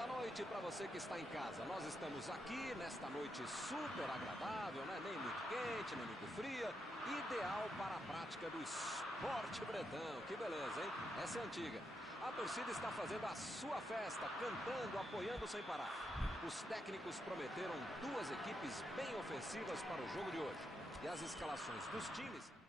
Boa noite para você que está em casa. Nós estamos aqui nesta noite super agradável, né? Nem muito quente, nem muito fria. Ideal para a prática do esporte bretão. Que beleza, hein? Essa é antiga. A torcida está fazendo a sua festa, cantando, apoiando sem parar. Os técnicos prometeram duas equipes bem ofensivas para o jogo de hoje. E as escalações dos times...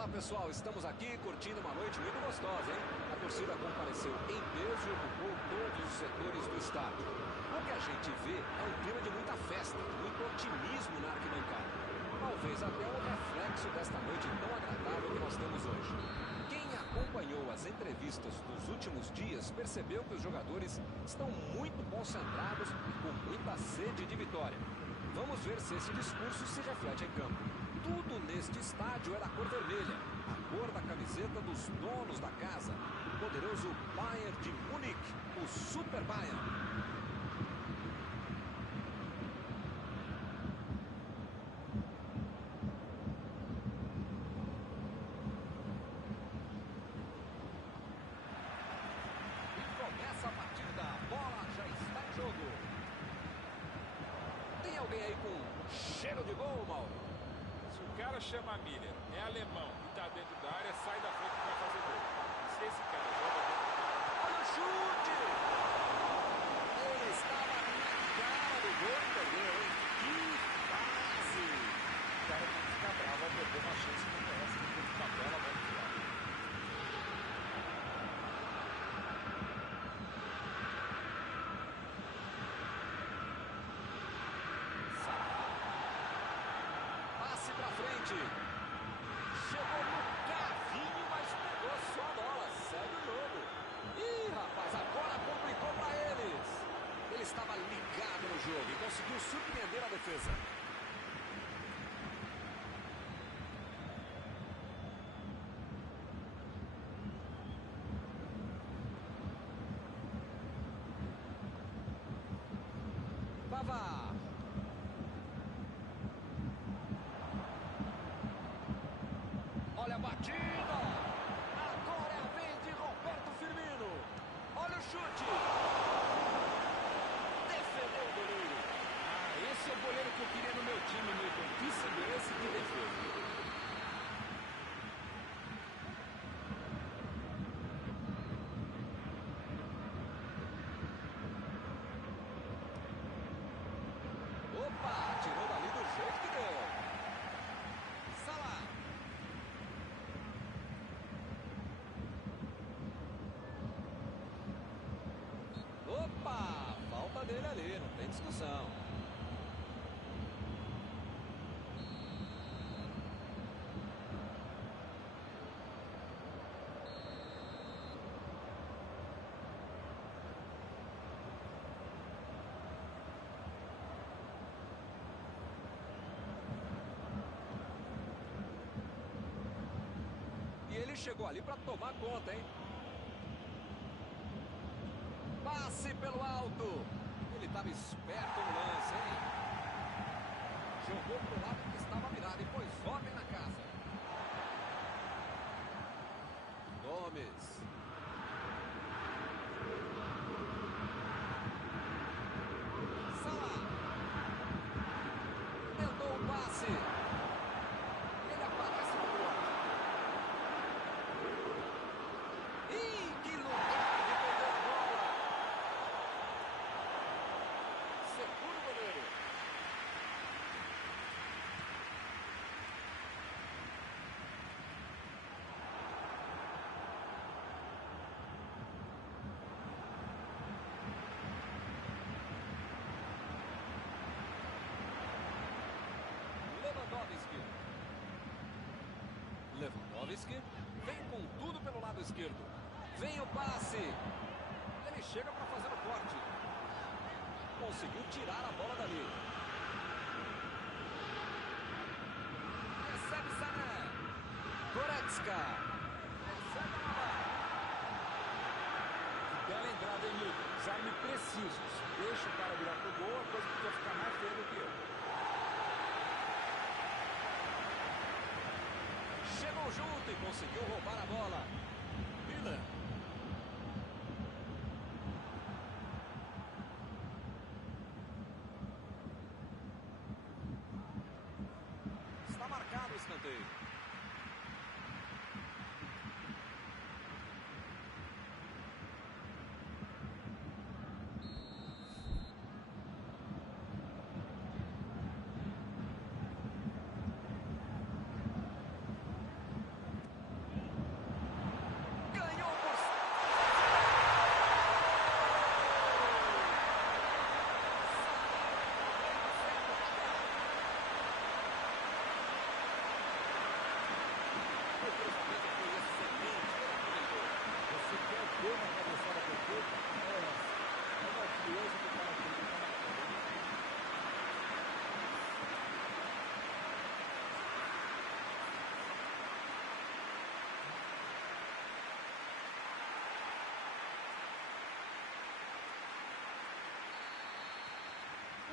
Olá, pessoal, estamos aqui curtindo uma noite muito gostosa, hein? A torcida compareceu em peso e ocupou todos os setores do estádio. O que a gente vê é um clima de muita festa, muito otimismo na arquibancada. Talvez até um reflexo desta noite tão agradável que nós temos hoje. Quem acompanhou as entrevistas dos últimos dias percebeu que os jogadores estão muito concentrados e com muita sede de vitória. Vamos ver se esse discurso se reflete em campo. Tudo neste estádio é da cor vermelha, a cor da camiseta dos donos da casa, o poderoso Bayern de Munique, o Super Bayern. Começa a partida, a bola já está em jogo. Tem alguém aí com cheiro de gol, Mauro? Se o cara chama Miller, é alemão e tá dentro da área, sai da frente que vai fazer gol. Se esse cara joga dentro da área... Olha o chute! Ele estava na cara do gol e perdeu, hein? Que fase! O cara tem que ficar bravo ao perder uma chance que não conhece, que tem uma bela bola de lado. Passe pra frente. Chegou no cavinho, mas pegou só a bola. Segue o jogo. Ih, rapaz, agora complicou pra eles. Ele estava ligado no jogo e conseguiu surpreender a defesa. Pavard. Olha a batida! Agora é a vez de Roberto Firmino. Olha o chute! Defendeu o goleiro. Ah, esse é o goleiro que eu queria no meu time, Milton. Que segurança e que defesa. Opa, tirou dali do jeito que deu. Salah. Opa, falta dele ali, não tem discussão. E ele chegou ali para tomar conta, hein? Passe pelo alto. Ele estava esperto no lance, hein? Jogou pro lado que estava virado e pôs ordem na casa. Gomes. Salah. Tentou o passe. Ele aparece no gol. Ih, que lugar de perder a bola. Segura o goleiro. Lewandowski. Lewandowski vem com tudo pelo lado esquerdo. Vem o passe. Ele chega para fazer o corte. Conseguiu tirar a bola dali. Recebe Sané. Goretzka. Recebe a bola. Bela entrada, hein, Milton? Desarme precisos. Deixa o cara virar pro gol, a coisa podia ficar mais feia do que eu. Chegou junto e conseguiu roubar a bola. Miller. Está marcado o escanteio.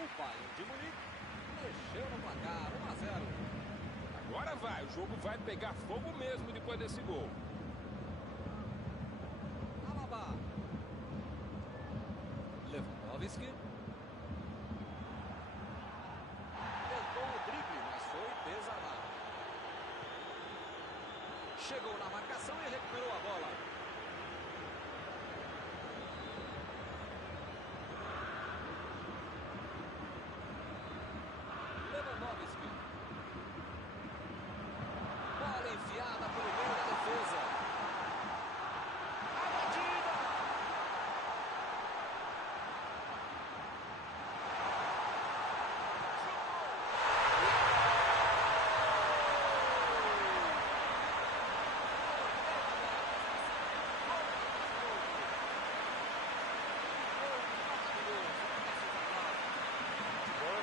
O Bayern de Munique mexeu no placar, 1 a 0. Agora vai, o jogo vai pegar fogo mesmo depois desse gol. Alaba. Lewandowski. Tentou o drible, mas foi desarmado. Chegou na marcação e recuperou a bola. Lewandowski. Bola enfiada pelo meio da defesa. A batida!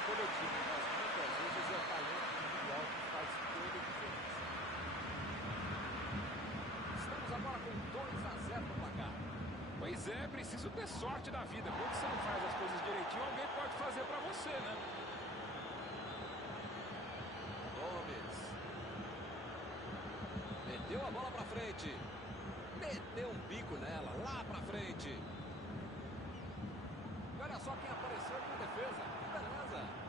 Coletivo, mas muitas vezes é o talento individual que faz toda a diferença. Estamos agora com 2 a 0 no placar. Pois é, preciso ter sorte da vida. Quando você não faz as coisas direitinho, alguém pode fazer pra você, né? Gomes. Meteu a bola pra frente. Meteu um bico nela, lá pra frente. E olha só quem apareceu aqui na defesa. Que beleza.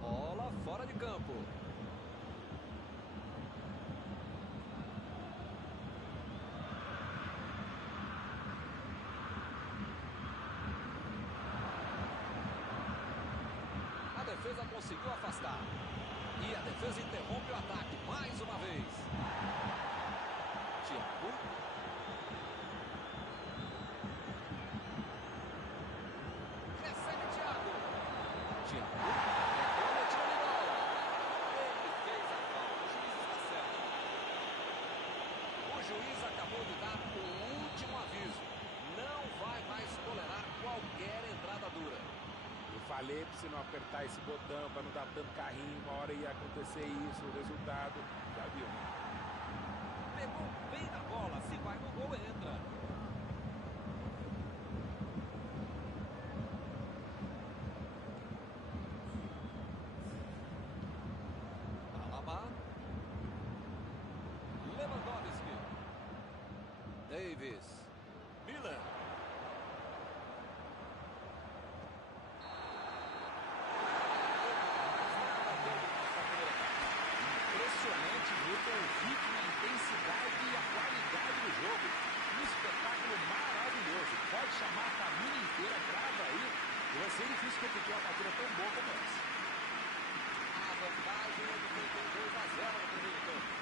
Bola fora de campo. A defesa conseguiu afastar. E a defesa interrompe o ataque mais uma vez. Thiago. Recebe Thiago. Thiago. Pegou a metida de bola. Ele fez a falta. O juiz está certo. O juiz acabou de dar o último aviso. Não vai mais tolerar qualquer entrada dura. Eu falei pra você não apertar esse botão, pra não dar tanto carrinho, uma hora ia acontecer isso, o resultado, já viu, né? Pegou bem na bola, se vai no gol, entra. Alaba. Lewandowski. Davis. Miller. Impressionante, Milton, o ritmo, a intensidade e a qualidade do jogo. Um espetáculo maravilhoso. Pode chamar a família inteira, grava aí. E vai ser difícil competir uma partida tão boa como essa. A vantagem é de quem tem 2 a 0 no primeiro tempo.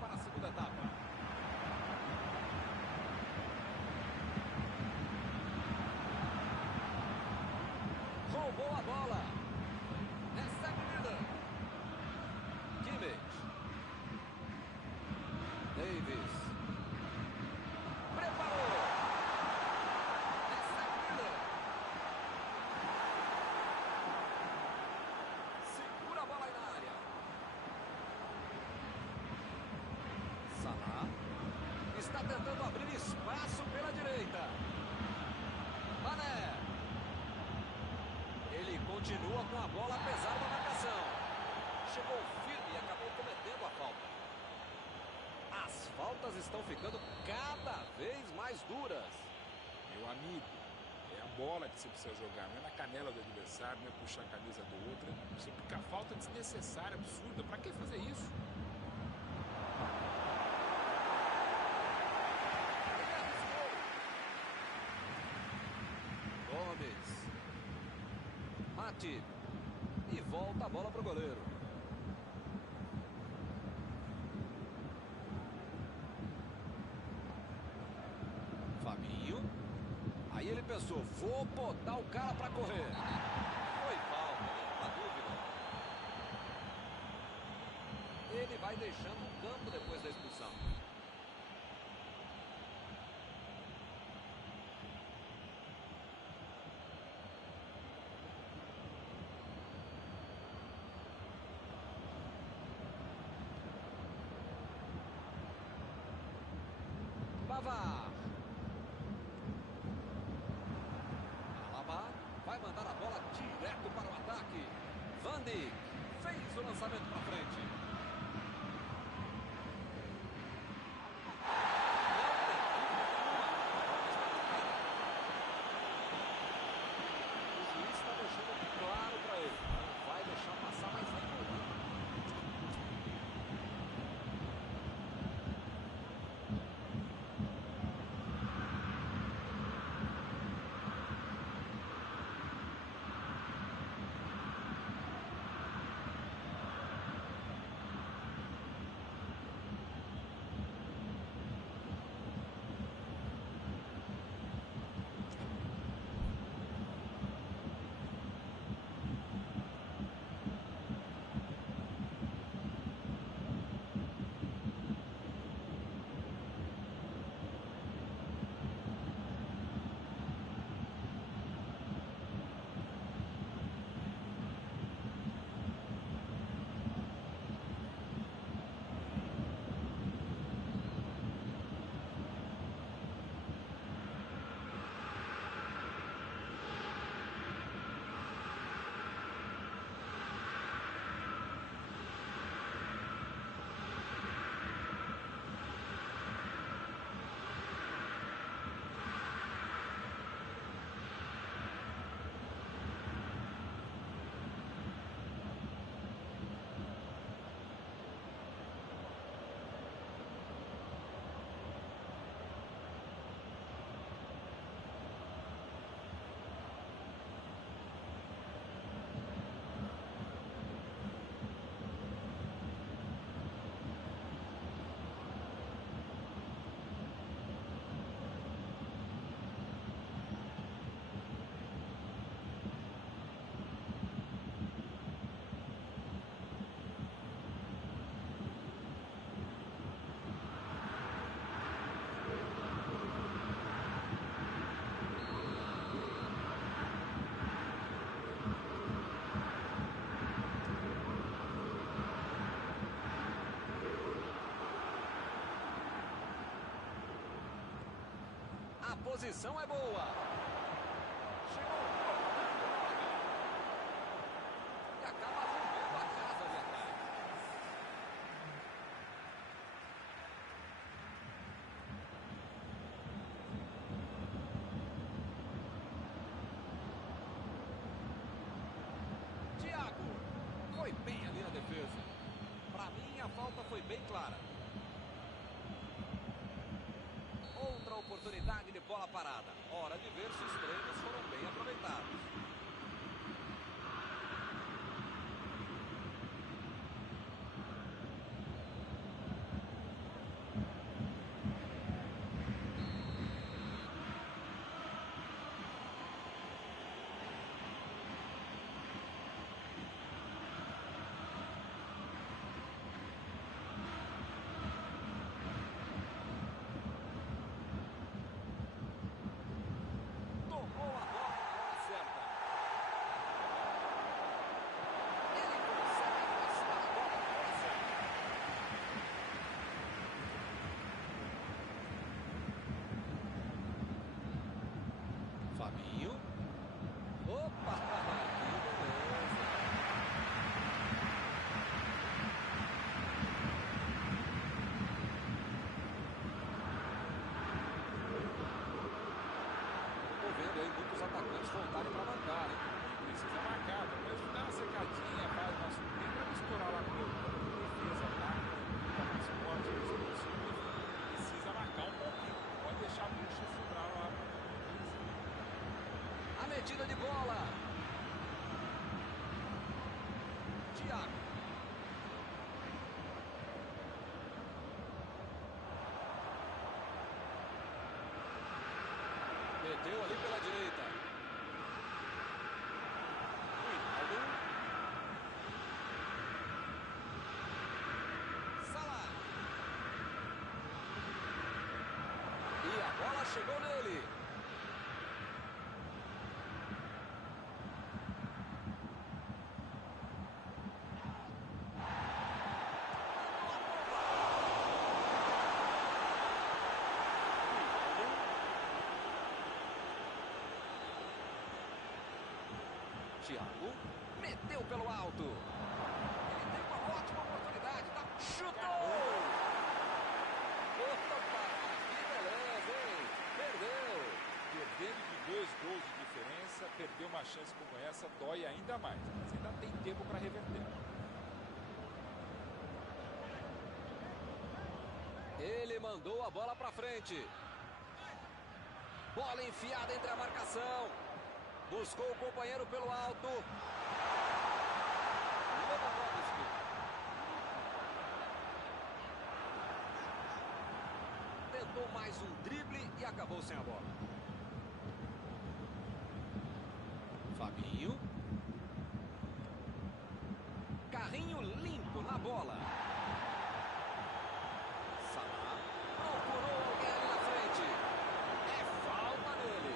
Para a segunda etapa. Roubou a bola. Recebe Miller. Kimmich. Davis. Preparou. Recebe Miller. Segura a bola aí na área. Salah. Está tentando abrir espaço pela direita. Mané. Ele continua com a bola apesar da marcação. Chegou firme e acabou cometendo a falta. As faltas estão ficando cada vez mais duras. Meu amigo, é a bola que você precisa jogar, não é na canela do adversário, não é puxar a camisa do outro. Você pica falta desnecessária, absurda. Pra que fazer isso? Gomes. Mate. E volta a bola para o goleiro. Fabinho. Aí ele pensou, vou botar o cara para correr. Foi falta, nenhuma dúvida. Ele vai deixando o campo depois da expulsão. Bavar. Alaba vai mandar a bola direto para o ataque. Van Dijk fez o lançamento para frente. O juiz está deixando claro para ele. Não vai deixar passar mais nenhuma. A posição é boa. Chegou e acaba arrumando a casa ali atrás. Thiago foi bem ali na defesa. Para mim a falta foi bem clara. Outra oportunidade de bola parada. Hora de ver se os treinos foram bem aproveitados. Tomou a bola na hora certa. metida de bola. Thiago. Meteu ali pela direita. Rinaldo. Salah. E a bola chegou nele. Thiago meteu pelo alto. Ele tem uma ótima oportunidade. Chutou! Opa! Que beleza, hein? Perdeu. Perdendo de 2 gols de diferença, perder uma chance como essa dói ainda mais. Mas ainda tem tempo para reverter. Ele mandou a bola para frente. Bola enfiada entre a marcação. Buscou o companheiro pelo alto. Lewandowski. Tentou mais um drible e acabou sem a bola. Fabinho. Carrinho limpo na bola. Salah procurou alguém ali na frente. É falta nele.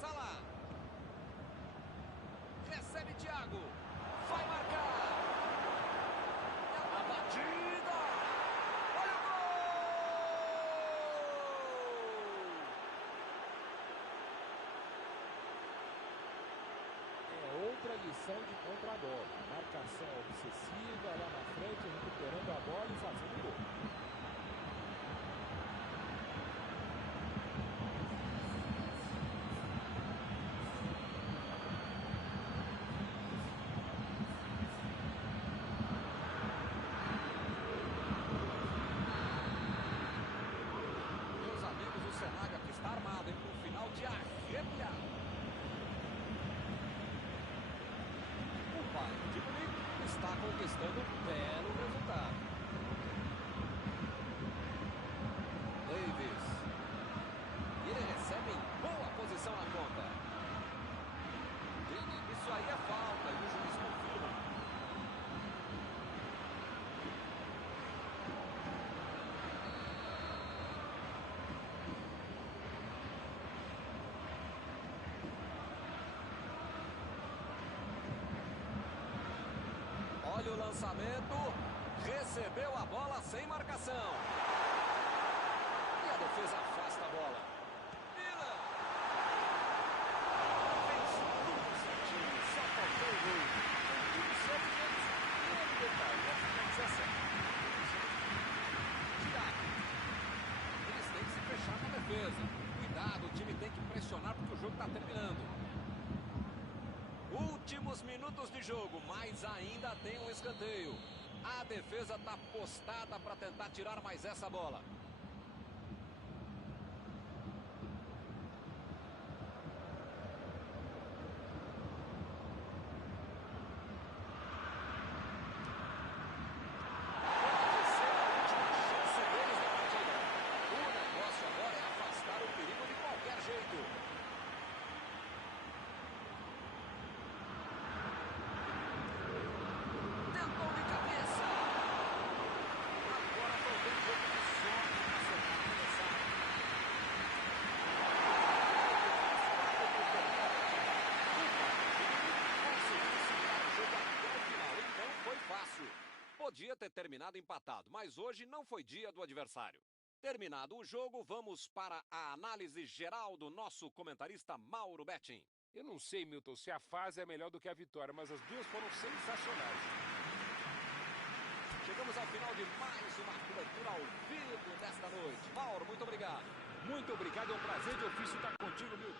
Salah. Recebe Thiago. Vai marcar. A batida. Olha o gol! É outra lição de contra-bola. Marcação obsessiva lá na frente, recuperando a bola e fazendo gol. Meus amigos, o cenário aqui está armado, hein? Um final de arrepiar. O Bayern de Munique está conquistando um belo resultado. Davis. E ele recebe em boa posição na ponta. Isso aí é falta e o juiz confirma. Olha o lançamento. Recebeu a bola sem marcação. E a defesa afasta a bola. Milan. Fez tudo certinho. Só faltou o gol. Tudo certo, menos um detalhe, a finalização. Thiago. Eles têm que se fechar na defesa. Cuidado, o time tem que pressionar porque o jogo está terminando. Últimos minutos de jogo, mas ainda tem um escanteio. A defesa está postada para tentar tirar mais essa bola. Pode ser a última chance deles na partida. O negócio agora é afastar o perigo de qualquer jeito. Tentou de cabeça. Agora faltou um pouco de sorte para acertar a cabeçada. Conseguiu segurar o jogo até o final, então foi fácil. Podia ter terminado empatado, mas hoje não foi dia do adversário. Terminado o jogo, vamos para a análise geral do nosso comentarista Mauro Betting. Eu não sei, Milton, se a fase é melhor do que a vitória, mas as duas foram sensacionais. Chegamos ao final de mais uma cobertura ao vivo desta noite. Mauro, muito obrigado. Muito obrigado, é um prazer de ofício estar contigo, meu.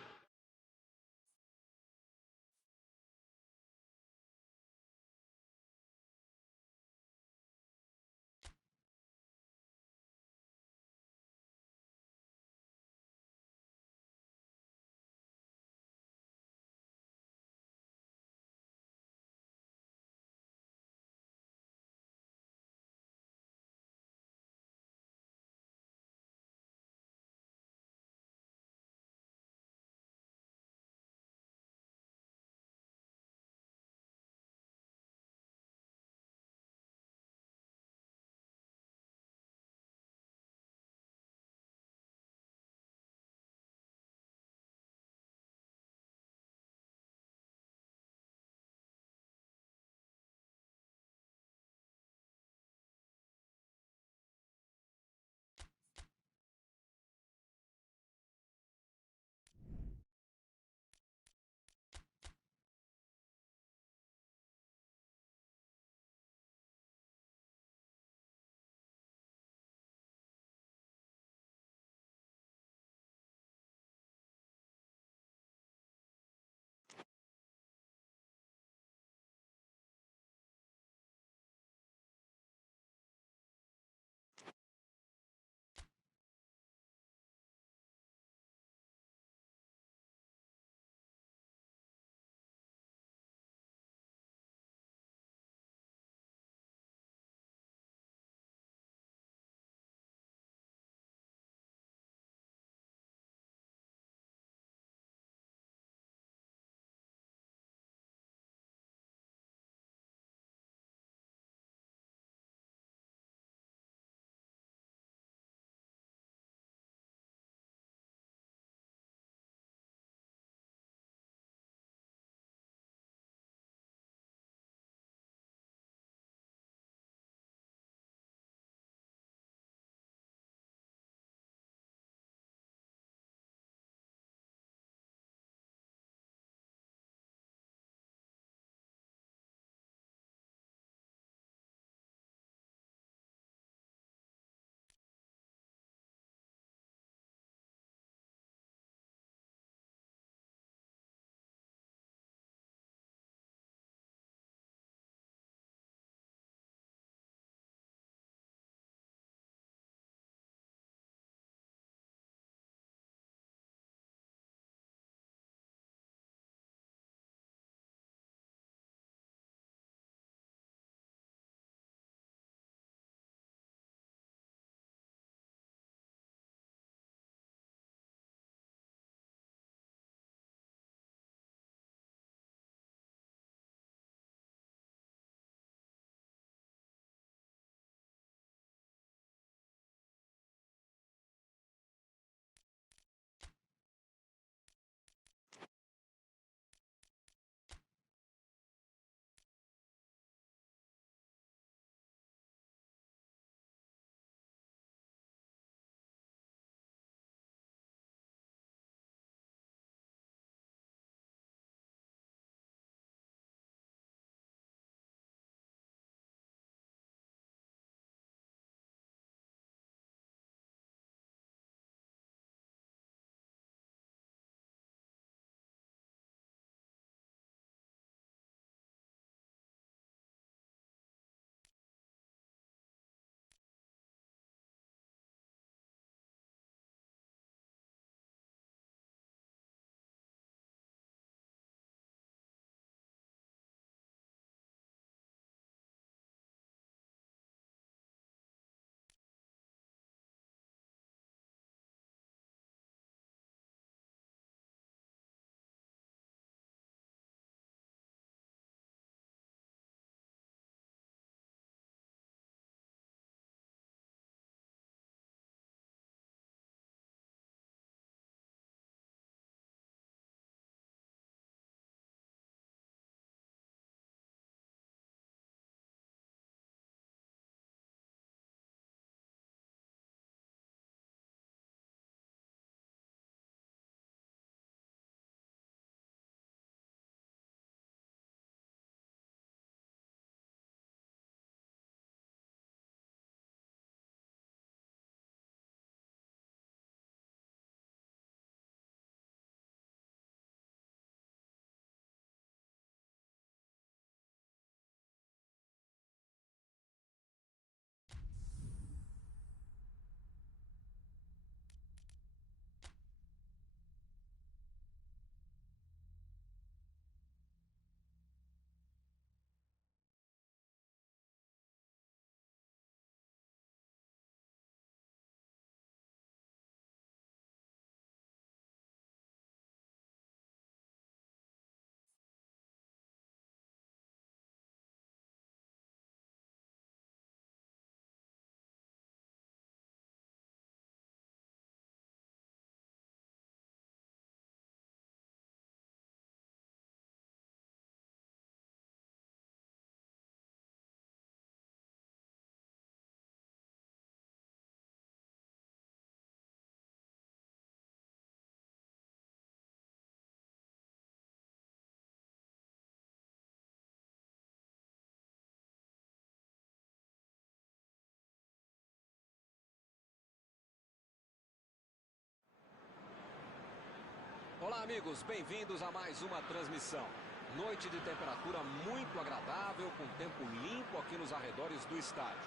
Olá, amigos, bem-vindos a mais uma transmissão. Noite de temperatura muito agradável, com tempo limpo aqui nos arredores do estádio.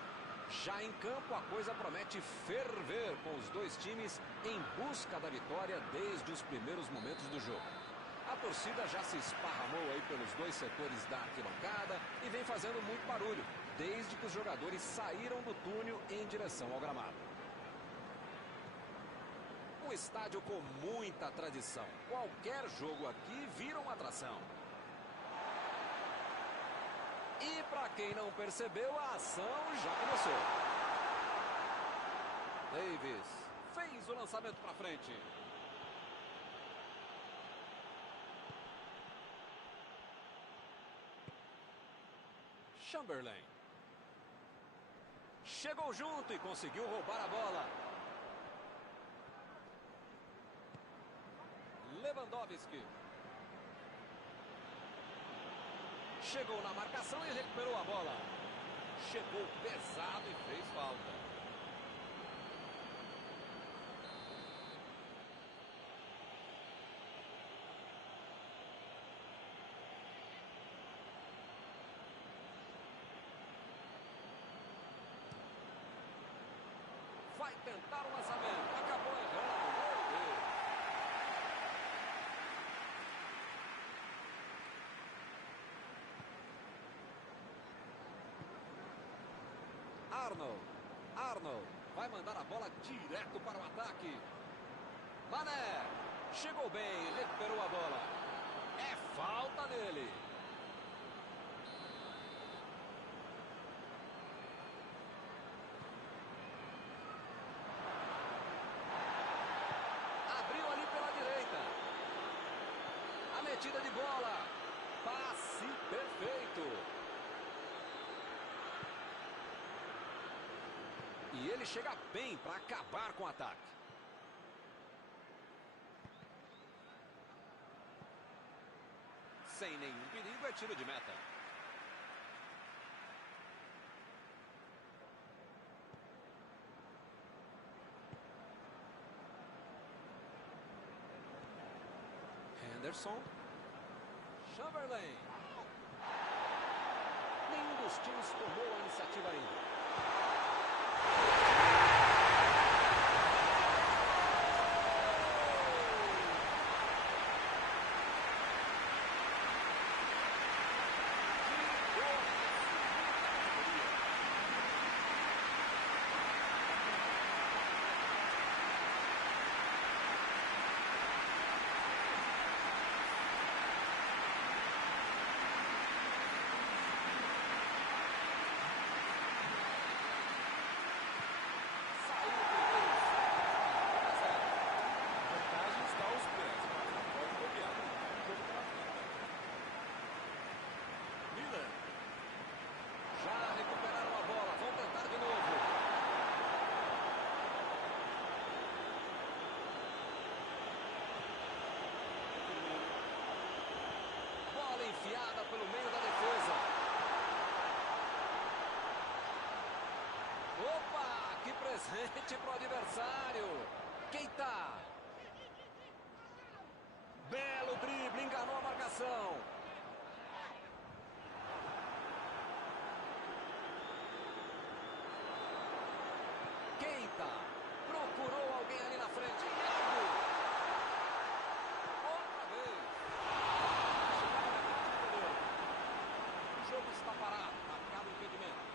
Já em campo, a coisa promete ferver, com os dois times em busca da vitória desde os primeiros momentos do jogo. A torcida já se esparramou aí pelos dois setores da arquibancada e vem fazendo muito barulho, desde que os jogadores saíram do túnel em direção ao gramado. Um estádio com muita tradição. Qualquer jogo aqui vira uma atração. E para quem não percebeu, a ação já começou. Davis fez o lançamento para frente. Chamberlain. Chegou junto e conseguiu roubar a bola. Lewandowski. Chegou na marcação e recuperou a bola. Chegou pesado e fez falta. Vai tentar o lançamento. Acabou errando. Meu Deus. Arnold vai mandar a bola direto para o ataque. Mané chegou bem, recuperou a bola. É falta nele. Abriu ali pela direita. A metida de bola. Passe perfeito. E ele chega bem para acabar com o ataque. Sem nenhum perigo, é tiro de meta. Henderson. Chamberlain. Nenhum dos times tomou a iniciativa ainda. Enfiada pelo meio da defesa. Opa, que presente pro adversário. Keita. Belo drible, enganou a marcação. Keita procurou alguém ali na frente. Outra vez. O jogo está parado, marcado o impedimento.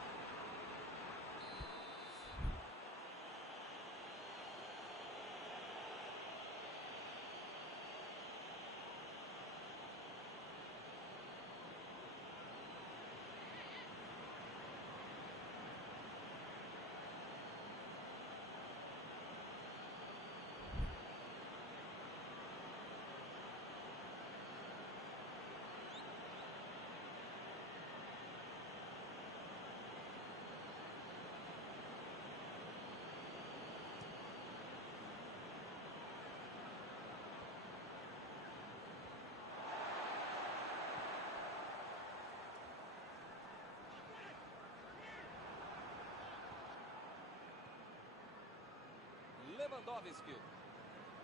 Lewandowski.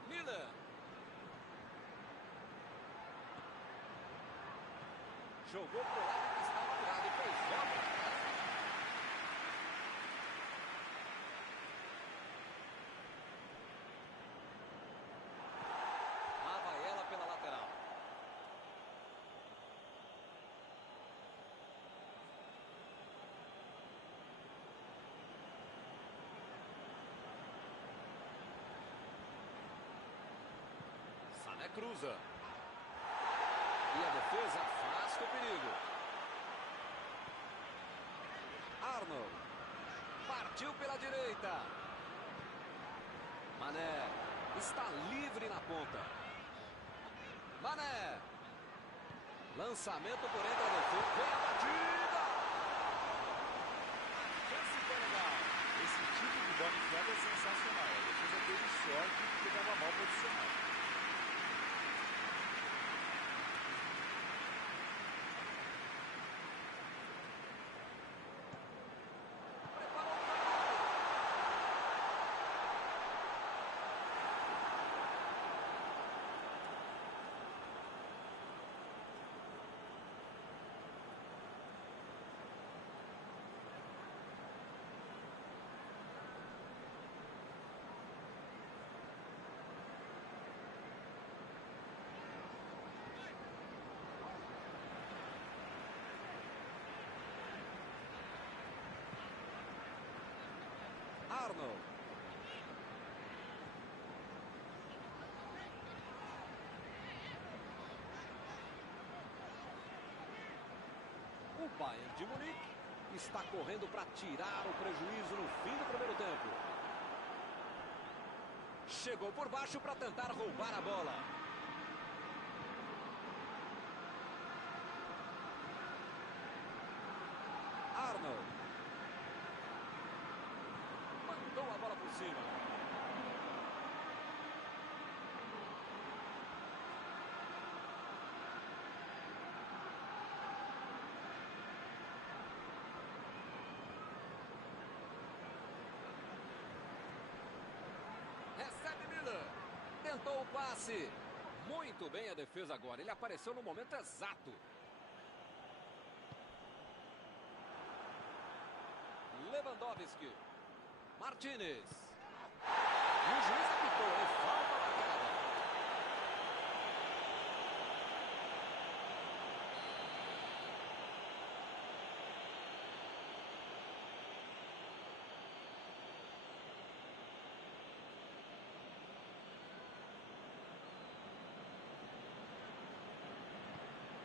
Milan. Jogou pro lado que estava virado e fez obra de casa. Lá vai ela pela lateral. Sané cruza. E a defesa afasta o perigo. Arnold. Partiu pela direita. Mané está livre na ponta. Mané. Lançamento por entre a defesa. Vem a batida. A chance foi legal. Esse tipo de bola enfiada é sensacional. A defesa teve sorte porque estava mal posicionado. Arnold. O Bayern de Munique está correndo para tirar o prejuízo no fim do primeiro tempo. Chegou por baixo para tentar roubar a bola. Arnold. Mandou a bola por cima. Recebe Miller. Tentou o passe. Muito bem a defesa agora. Ele apareceu no momento exato. Lewandowski. Martínez. E o juiz apitou, hein? Falta marcada.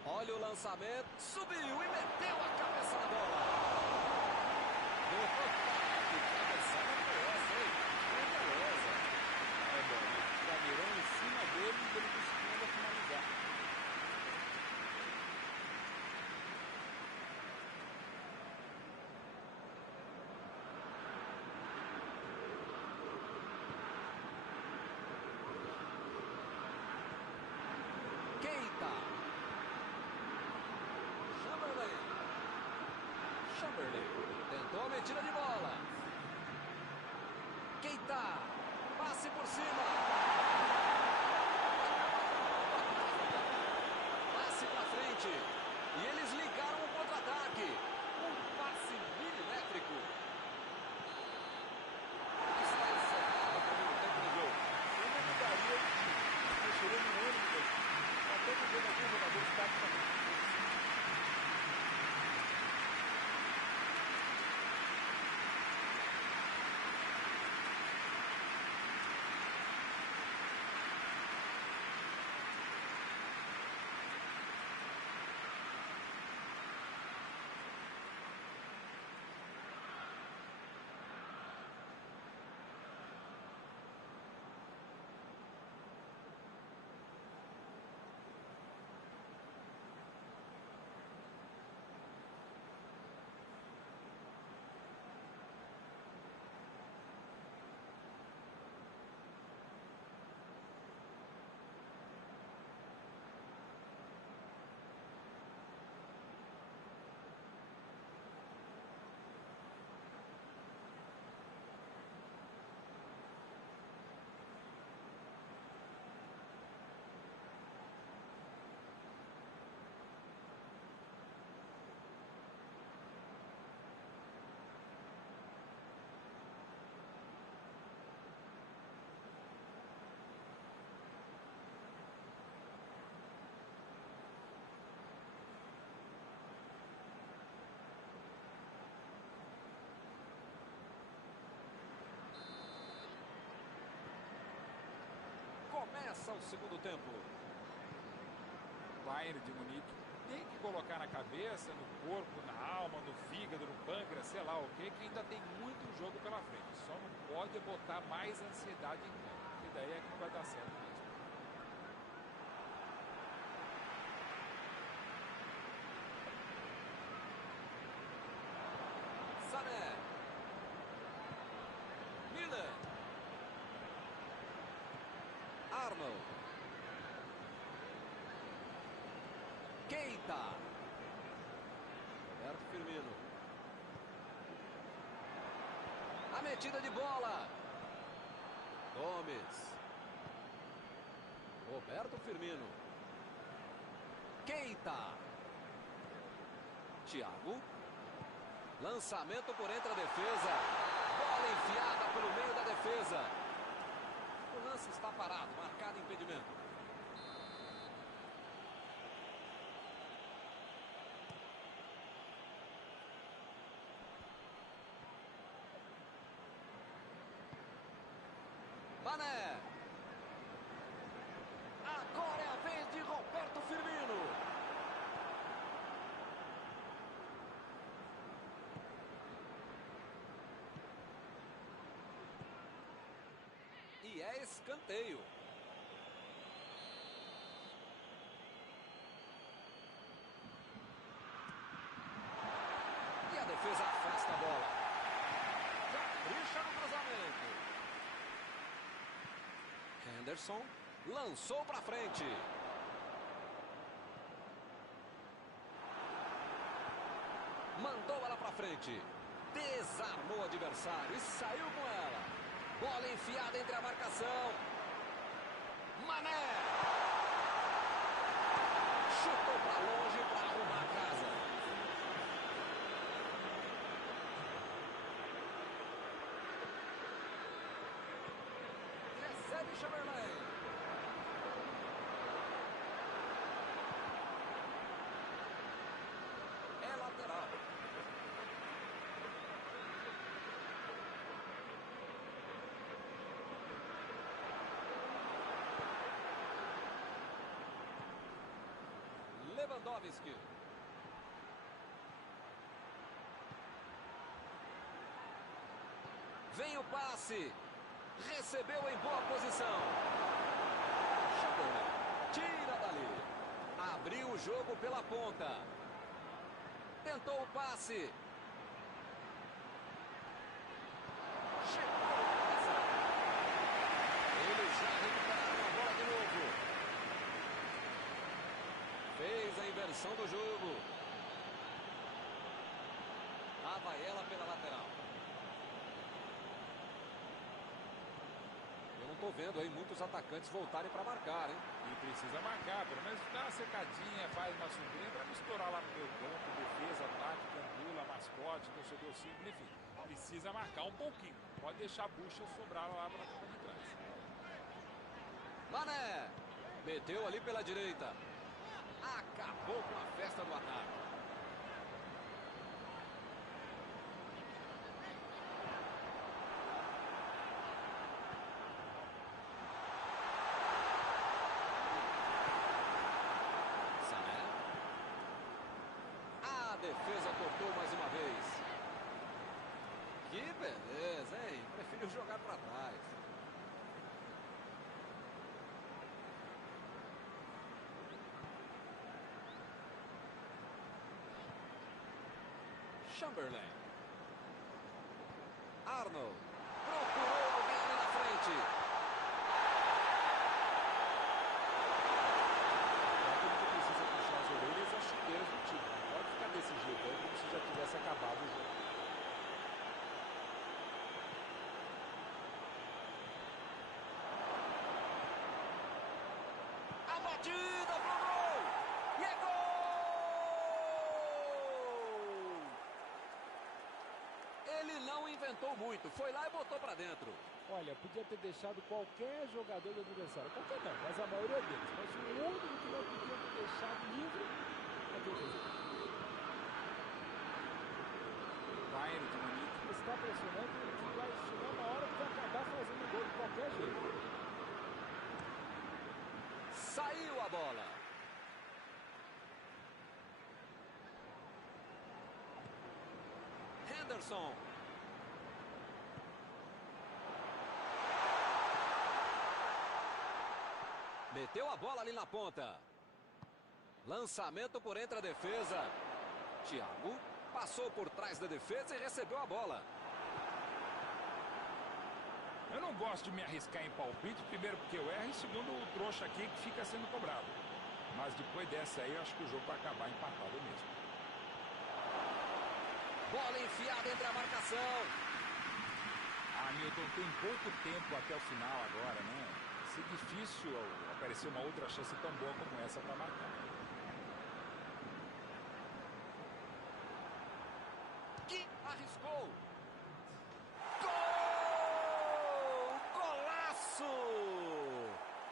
Olha o lançamento. Subiu e meteu a cabeça na bola. Que cabeçada foi essa, hein? Que beleza. É bom, né? Já virou em cima dele e ele conseguindo finalizar. Keita. Chamberlain. Tentou a metida de bola. Keita. Passe por cima. Passe pra frente. E eles ligaram o contra-ataque. Um passe milimétrico. Está encerrado o primeiro tempo do jogo. Eu não mudaria o time. Mexeria no ônibus daqui. Até que vendo alguns jogadores taticamente. Começa o segundo tempo. Bayern de Munique tem que colocar na cabeça, no corpo, na alma, no fígado, no pâncreas, sei lá o que ainda tem muito jogo pela frente. Só não pode botar mais ansiedade em campo, porque daí é que não vai dar certo mesmo. Sané. Miller. Arnold. Keita. Roberto Firmino. A metida de bola. Gomes. Roberto Firmino. Keita. Thiago. Lançamento por entre a defesa. Bola enfiada pelo meio da defesa. O lance está parado, marcado impedimento. Mané. Agora é a vez de Roberto Firmino. E é escanteio. E a defesa afasta a bola. Capricha no cruzamento. Henderson lançou para frente. Mandou ela para frente. Desarmou o adversário e saiu com ela. Bola enfiada entre a marcação. Mané. Chutou para longe para arrumar a casa. Recebe Chamberlain. É lateral. Lewandowski. Vem o passe. Recebeu em boa posição. Chamberlain. Tira dali. Abriu o jogo pela ponta. Tentou o passe. Chegou a cabeça. Eles já recuperaram a bola de novo. Fez a inversão do jogo. Lá vai ela pela lateral. Eu não estou vendo aí muitos atacantes voltarem para marcar, hein? E precisa marcar, pelo menos dá uma secadinha, faz uma subida para não estourar lá no meio campo, defesa, ataque, candula, mascote, torcedor símbolo, enfim. Precisa marcar um pouquinho. Pode deixar a bucha sobrar lá para a ponta de trás. Mané. Meteu ali pela direita. Acabou com a festa do ataque. Sané. A defesa cortou mais uma vez. Que beleza, hein? Preferiu jogar para trás. Chamberlain. Arnold. Procurou alguém ali na frente. O técnico precisa puxar as orelhas e as chuteiras do time. Não pode ficar desse jeito aí como se já tivesse acabado o jogo. A batida pro gol. E é gol! Ele não inventou muito. Foi lá e botou pra dentro. Olha, podia ter deixado qualquer jogador do adversário. Qualquer não, mas a maioria deles. Mas o único que não podia ter deixado livre é quem fez isso. Bayern de Munique. Você está pressionando que vai chegar uma hora que vai acabar fazendo gol de qualquer jeito. Saiu a bola. Henderson. Meteu a bola ali na ponta. Lançamento por entre a defesa. Thiago passou por trás da defesa e recebeu a bola. Eu não gosto de me arriscar em palpite, primeiro porque eu erro e segundo o trouxa aqui que fica sendo cobrado. Mas depois dessa aí eu acho que o jogo vai acabar empatado mesmo. Bola enfiada entre a marcação. Milton, tem pouco tempo até o final agora, né? Vai ser difícil aparecer uma outra chance tão boa como essa para marcar. Que arriscou. Gol! Golaço!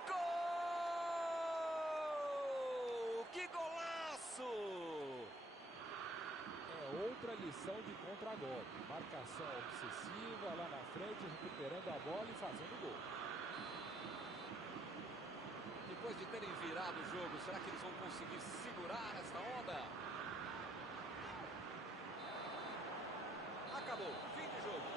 Gol! Que golaço! Outra lição de contragolpe. Marcação obsessiva lá na frente, recuperando a bola e fazendo gol. Depois de terem virado o jogo, será que eles vão conseguir segurar esta onda? Acabou, fim de jogo.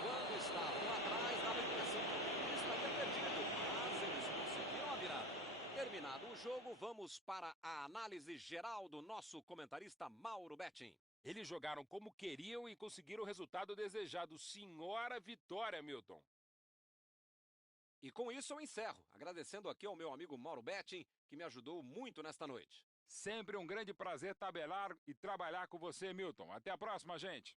Quando estavam atrás, dava a impressão que o time estaria perdido, mas eles conseguiram a virada. Terminado o jogo, vamos para a análise geral do nosso comentarista Mauro Betting. Eles jogaram como queriam e conseguiram o resultado desejado. Senhora vitória, Milton. E com isso eu encerro, agradecendo aqui ao meu amigo Mauro Betting, que me ajudou muito nesta noite. Sempre um grande prazer tabelar e trabalhar com você, Milton. Até a próxima, gente.